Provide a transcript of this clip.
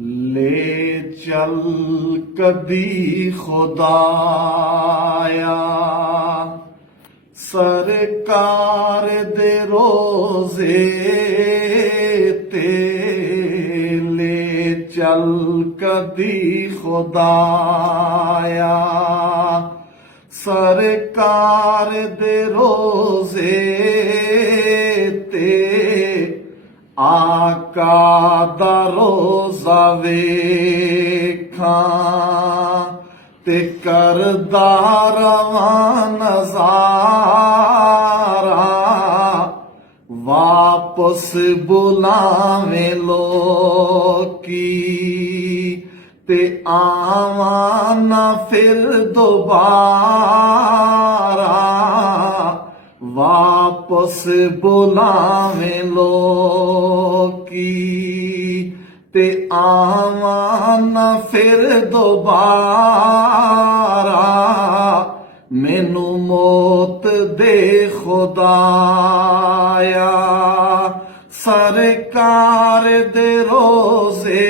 ਲੈ ਚੱਲ ਕਦੀ ਖੁਦਾਇਆ ਸਰਕਾਰ ਦੇ ਰੋਜ਼ੇ ਤੇ, ਲੈ ਚੱਲ ਕਦੀ ਖੁਦਾਇਆ ਸਰਕਾਰ ਦੇ ਰੋਜ਼ੇ ਤੇ, ਆਕਾ ਦਾ ਰੋਜ਼ਾ ਵੇਖਾਂ ਤੇ ਕਰਦਾ ਰਵਾਂ ਨਜ਼ਾਰਾ, ਵਾਪਸ ਬੁਲਾਵੇਂ ਲੋਕੀ ਤੇ ਆਵਾਂ ਨਾ ਫਿਰ ਦੁਬਾਰਾ, ਵਾਪਸ ਬੁਲਾਵੇਂ ਲੋਕੀ ਤੇ ਆਵਾਂ ਨਾ ਫਿਰ ਦੁਬਾਰਾ, ਮੈਨੂੰ ਮੌਤ ਦੇ ਖੁਦਾਇਆ ਸਰਕਾਰ ਦੇ ਰੋਜ਼ੇ